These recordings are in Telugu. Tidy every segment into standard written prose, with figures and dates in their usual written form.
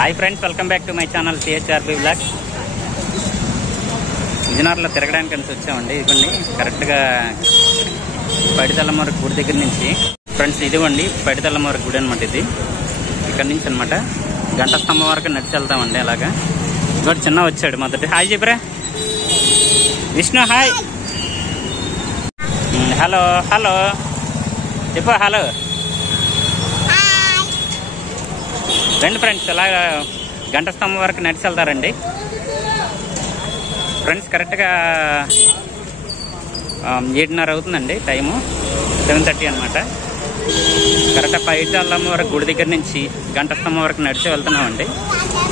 Hi friends, welcome back to my channel CHRB vlogs. విజయనగరంలో తిరగడానికి కలిసి వచ్చామండి. ఇదిగోండి కరెక్ట్గా పైడితల్లమ్మవారి గుడి దగ్గర నుంచి ఫ్రెండ్స్, ఇదిగోండి పైడితల్లమ్మవారి గుడి అనమాట. ఇది ఇక్కడ నుంచి అనమాట గంట స్తంభం వరకు నడిచి వెళ్తామండి. అలాగా ఇంకోటి చిన్న వచ్చాడు మొదటి. హాయ్ చెప్పరా విష్ణు. హాయ్, హలో హలో చెప్పు. హలో రండి ఫ్రెండ్స్, అలాగా గంట స్తంభం వరకు నడిచి వెళ్తారండి ఫ్రెండ్స్. కరెక్ట్గా 7:30 అవుతుందండి టైము. 7:30 అనమాట. కరెక్ట్గా పైడితల్లమ్మవారి గుడి దగ్గర నుంచి గంట స్తంభం వరకు నడిచి వెళ్తున్నామండి.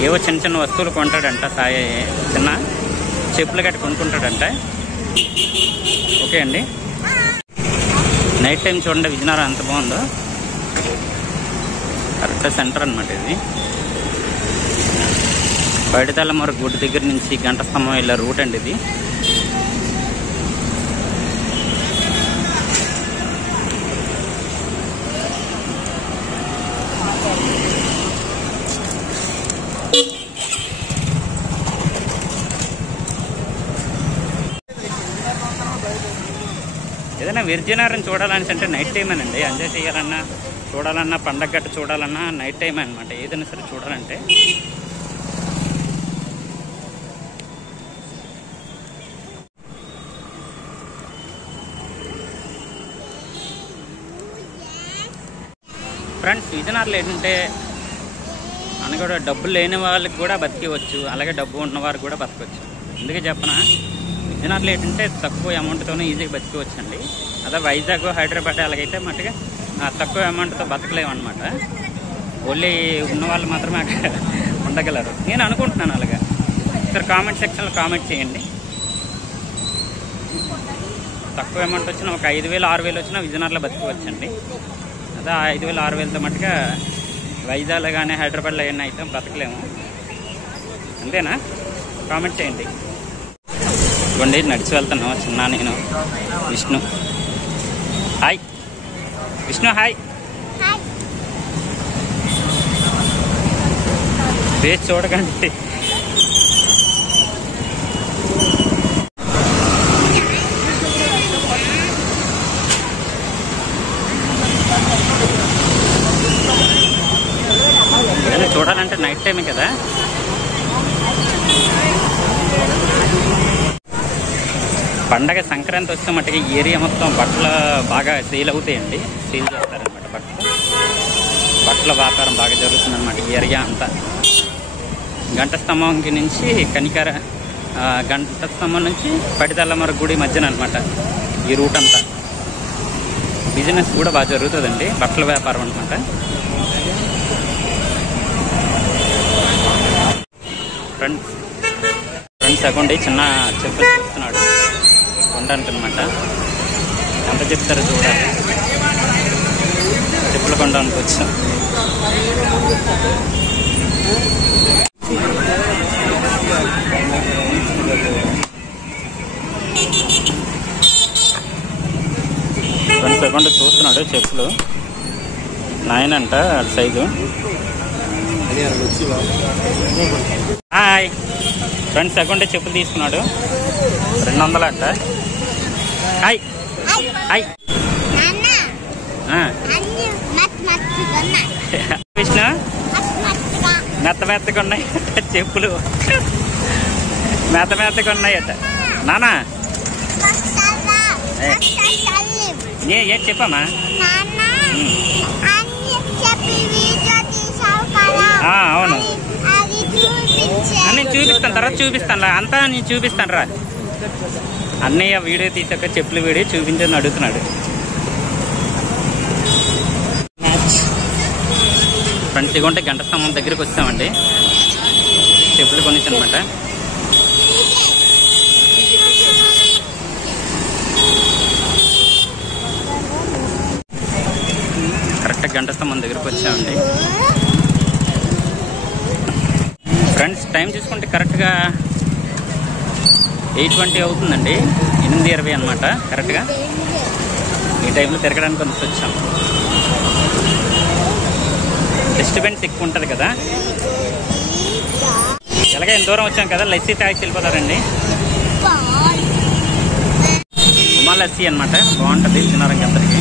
ఏవో చిన్న చిన్న వస్తువులు కొంటాడంట సాయి. చిన్న చెప్పులు గట్టి కొనుక్కుంటాడంట. ఓకే అండి, నైట్ టైం చూడండి విజయనగరం ఎంత బాగుందో. కరెక్ట్ సెంటర్ అనమాట ఇది. పైడితల్లమ్మవారి గుడి దగ్గర నుంచి గంట స్తంభం వెళ్ళే రూట్ అండి ఇది. ఏదైనా విజయనగరం చూడాలని అంటే నైట్ టైమేనండి. ఎంజాయ్ చేయాలన్నా, చూడాలన్నా, పండగ గట్ట చూడాలన్నా నైట్ టైం అనమాట. ఏదైనా సరే చూడాలంటే ఫ్రెండ్స్, విజయనగరంలో ఏంటంటే అనగా డబ్బు లేని వాళ్ళకి కూడా బతికేవచ్చు, అలాగే డబ్బు ఉన్నవారు కూడా బతకవచ్చు. అందుకే చెప్పనా, విజయనగరంలో ఏంటంటే తక్కువ అమౌంట్తోనే ఈజీగా బతికవచ్చు అండి. అదే వైజాగ్, హైదరాబాద్ అలాగైతే మట్టుగా తక్కువ అమౌంట్తో బతకలేము అనమాట. ఓన్లీ ఉన్నవాళ్ళు మాత్రమే అక్కడ ఉండగలరు. నేను అనుకుంటున్నాను అలాగా. సార్ కామెంట్ సెక్షన్లో కామెంట్ చేయండి. తక్కువ అమౌంట్ వచ్చినా ఒక 5,000, 6,000 వచ్చినా విజయనగరంలో బతికవచ్చండి. అదే 5,000, 6,000తో మట్టుగా వైజాగ్లో కానీ హైదరాబాద్లో ఏమైనా అయితే బతకలేము. అంతేనా? కామెంట్ చేయండి. ఇవ్వండి నడిచి వెళ్తాను చిన్న, నేను Vishnu. Hi Vishnu. Hi. Face చూడకండి. చూడాలంటే నైట్ టైమే కదా. పండగ సంక్రాంతి వస్తే మట్టుగా ఏరియా మొత్తం బట్టలు బాగా సేల్ అవుతాయండి. సేల్ చేస్తారనమాట. బట్టల వ్యాపారం బాగా జరుగుతుందన్నమాట ఈ ఏరియా అంతా. గంట స్తంభంకి నుంచి కనికర, గంట స్తంభం నుంచి పైడితల్లమ్మవారి గుడి మధ్యన అనమాట ఈ రూట్ అంతా. బిజినెస్ కూడా బాగా జరుగుతుందండి, బట్టల వ్యాపారం అనమాట. ఫ్రెండ్స్ అకౌంట్ చిన్న చెప్పులు చూస్తున్నాడు కొనడానికి అనమాట. ఎంత చెప్తారో చూడాలి. చెప్పులు కొనడానికి వచ్చాం. ఫ్రెండ్స్ అకౌంట్ చూస్తున్నాడు చెప్పులు. 9 అంట సైజు. హాయ్ ఫ్రెండ్స్, అకౌంట్ చెప్పులు తీసుకున్నాడు. 200 అంట. Hi hi Vishnu. మెత్తగా ఉన్నాయి చెప్పులు, మెత్తగా ఉన్నాయట. నానా ఏం చెప్పమ్మా? అవును, నేను చూపిస్తాను, తర్వాత చూపిస్తాను. అంతా నేను చూపిస్తాను రా. అన్నయ్య వీడియో తీసాక చెప్పులు వీడియో చూపించని అడుగుతున్నాడు. ఫ్రెండ్స్ ఇగోంటే గంట స్తంభం దగ్గరికి వచ్చామండి. చెప్పులు కొనిచ్చి అనమాట. కరెక్ట్గా గంట స్తంభం దగ్గరికి వచ్చామండి. ఫ్రెండ్స్ టైం చూసుకుంటే కరెక్ట్గా 8:20 అవుతుందండి. 8:20 అనమాట కరెక్ట్గా. ఈ టైంలో తిరగడానికి కొంచెం వచ్చాం. డిస్టర్బెన్స్ ఎక్కువ ఉంటుంది కదా, ఎలాగే ఎంత దూరం వచ్చాం కదా, లస్సీ తాగి వెళ్ళిపోతారండి. ఉమా లస్సీ అనమాట, బాగుంటుంది విజయనగరం అందరికి.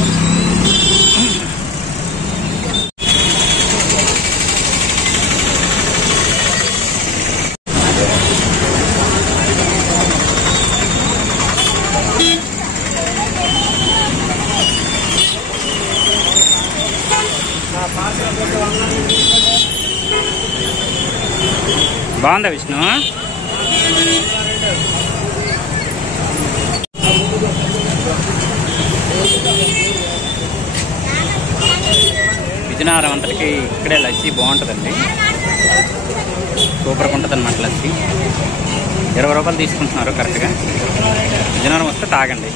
బాగుందా విష్ణు? విజయనగరం అంతటికి ఇక్కడే లస్సీ బాగుంటుందండి, సూపర్గా ఉంటుంది అన్నమాట లస్సీ. 20 రూపాయలు తీసుకుంటున్నారు కరెక్ట్గా. విజయనగరం వస్తే తాగండి.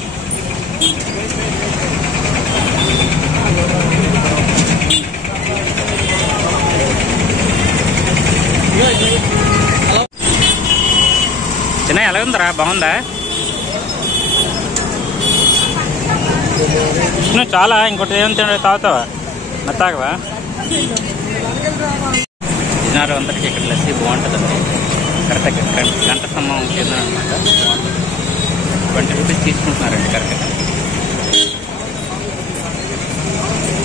చిన్న ఎలా ఉందరా, బాగుందా? నువ్వు చాలా ఇంకోటి ఏమైనా తాగుతావా? మరి తాగవా? విజయనగరం అంతటికి ఇక్కడ లస్సీ బాగుంటుందండి, కరెక్ట్గా గంట స్తంభం కింద అనమాట. 20 రూపీస్ తీసుకుంటున్నారండి కరెక్ట్గా.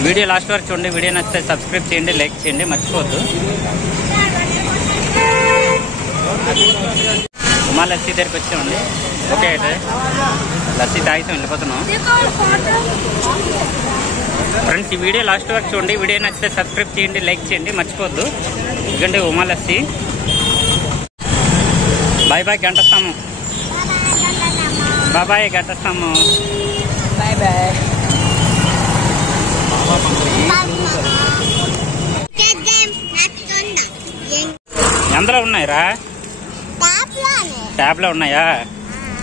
వీడియో లాస్ట్ వరకు చూడండి. వీడియో నచ్చితే సబ్స్క్రైబ్ చేయండి, లైక్ చేయండి, మర్చిపోవద్దు. ఉమా లస్సీ దగ్గరికి వచ్చామండి. ఓకే అయితే లస్సీ తాగితే వెళ్ళిపోతున్నాం ఫ్రెండ్స్. ఈ వీడియో లాస్ట్ వరకు చూడండి. వీడియో నచ్చితే సబ్స్క్రైబ్ చేయండి, లైక్ చేయండి, మర్చిపోవద్దు. ఎందుకంటే ఉమా లస్సీ. బాయ్ బాయ్ గంటస్తాము. బాయ్ గంటస్తాము. Bye bye. ఎందరో ఉన్నాయిరా? ట్యాబ్లో ఉన్నాయా?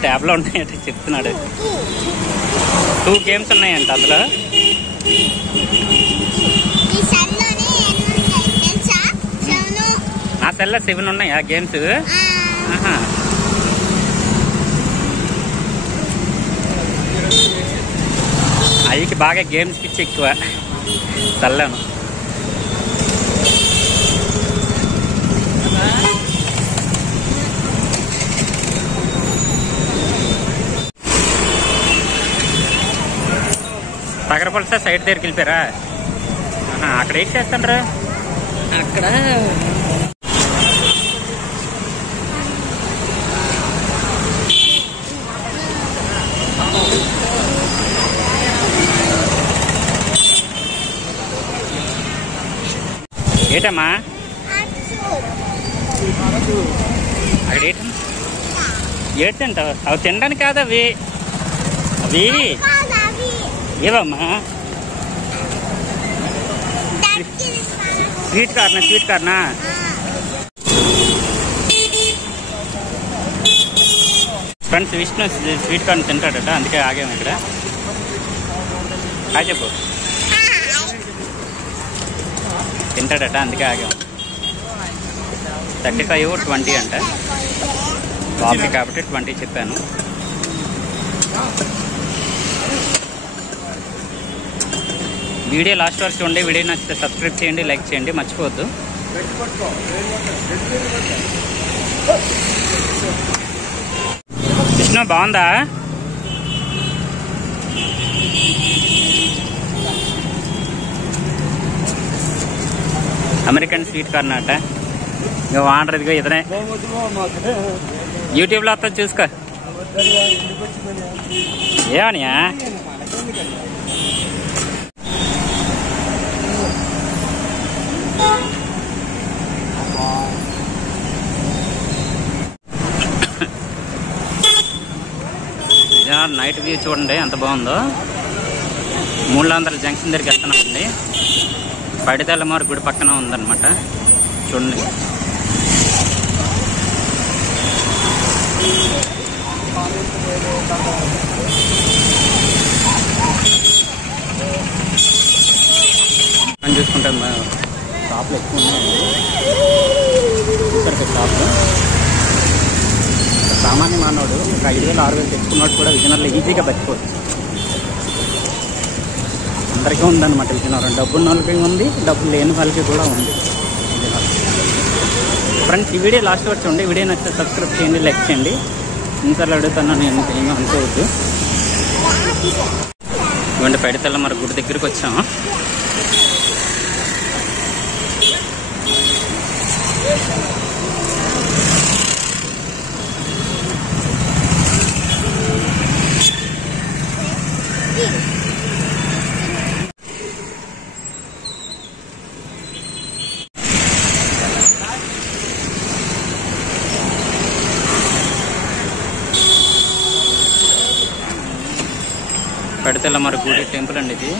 ట్యాబ్లో ఉన్నాయంటే చెప్తున్నాడు. 2 గేమ్స్ ఉన్నాయంట అందులో. నా సెల్లో 7 ఉన్నాయా గేమ్స్? అయ్యకి బాగా గేమ్స్ పిచ్చి ఎక్కువ సెల్లోను. పగరపల్సా సైడ్ దగ్గరికి వెళ్ళిపోయారా? అక్కడ ఏం చేస్తాండ్రా? అక్కడ ఏటమ్మా అక్కడ ఏటంటావు? అవి తినడానికి కాదు, అవి అవి ఏవమ్మా? స్వీట్ కార్నా? ఫ్రెండ్స్ విష్ణు స్వీట్ కార్న్ తింటాడట, అందుకే ఆగాము ఇక్కడ. చెప్పు. తింటాడట, అందుకే ఆగాము. 35 20 అంట బాబుకి, కాబట్టి 20 చెప్పాను. వీడియో లాస్ట్ వరకు చూడండి. వీడియో నచ్చితే సబ్స్క్రైబ్ చేయండి, లైక్ చేయండి, మర్చిపోవద్దు. విష్ణు బాగుందా? అమెరికన్ స్వీట్ కార్న్ అట. ఇంకా వాడరు, ఇదిగో ఇతనే యూట్యూబ్లో వస్తుంది చూసుకో. ఏమనియా? నైట్ వ్యూ చూడండి ఎంత బాగుందో. 300 జంక్షన్ దగ్గరికి వెళ్తున్నామండి. పడితెల్లమారు గుడి పక్కన ఉందన్నమాట, చూడండి. చూసుకుంటే షాప్లు ఎక్కువ ఉన్నాయండి. ఇక్కడికి షాప్లు సామాన్య మానవుడు ఒక 5,000 6,000 తెచ్చుకున్నాడు కూడా విజయనగరంలో ఈజీగా బతికోవచ్చు. అందరికీ ఉందన్నమాట విజయనగరం. డబ్బున్న వాళ్ళకి ఉంది, డబ్బు లేని వాళ్ళకి కూడా ఉంది విజయనగరం. ఫ్రెండ్స్ ఈ వీడియో లాస్ట్ వరకు చూడండి. వీడియో నచ్చితే సబ్స్క్రైబ్ చేయండి, లైక్ చేయండి. ఇన్నిసార్లు అడుగుతాను నేను ఏమీ అనుకోవద్దు. ఇవ్వండి పైడితల్ల మరి గుడి దగ్గరికి వచ్చాము. పైడితల్ల మరి గుడి టెంపుల్ అండి ఇది.